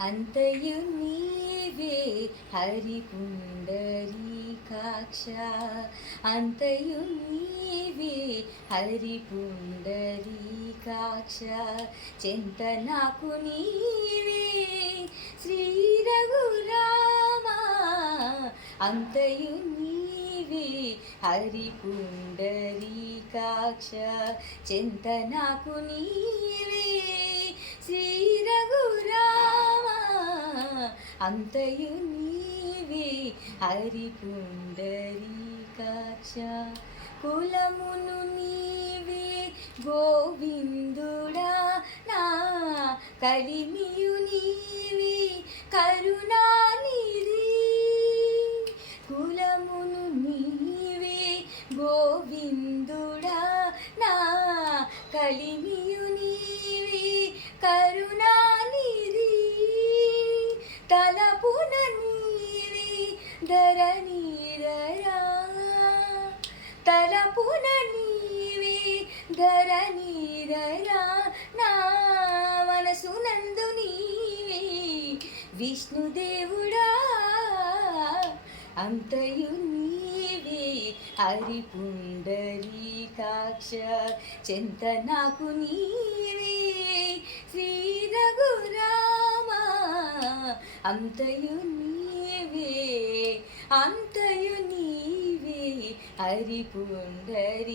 అంతయు నీవే హరి పుండరీకాక్ష అంతయు నీవే హరి పుండరీకాక్ష చింత నాకు నీవే శ్రీ రఘురామా అంతయు నీవే హరి పుండరీకాక్ష చింత నాకు నీవే శ్రీ రఘురామా అంతయు నీవే హరి పుండరీకాక్ష కులమును నీవే గోవిందుడా నా కలిమియు నీవే కరుణానిధి కులమును నీవే గోవిందుడా నా కలిమియు నీవే కరుణానిధి తలపున నీవే ధరణీధరా తలపున నీవే ధరణీధరా నా మనసునందు నీవే విష్ణుదేవుడా అంతయు నీవే హరి పుండరీకాక్ష చింత నాకు నీవే శ్రీ రఘురామా అంతయు నీవే అంతయు నీవే హరి పుండరీకాక్ష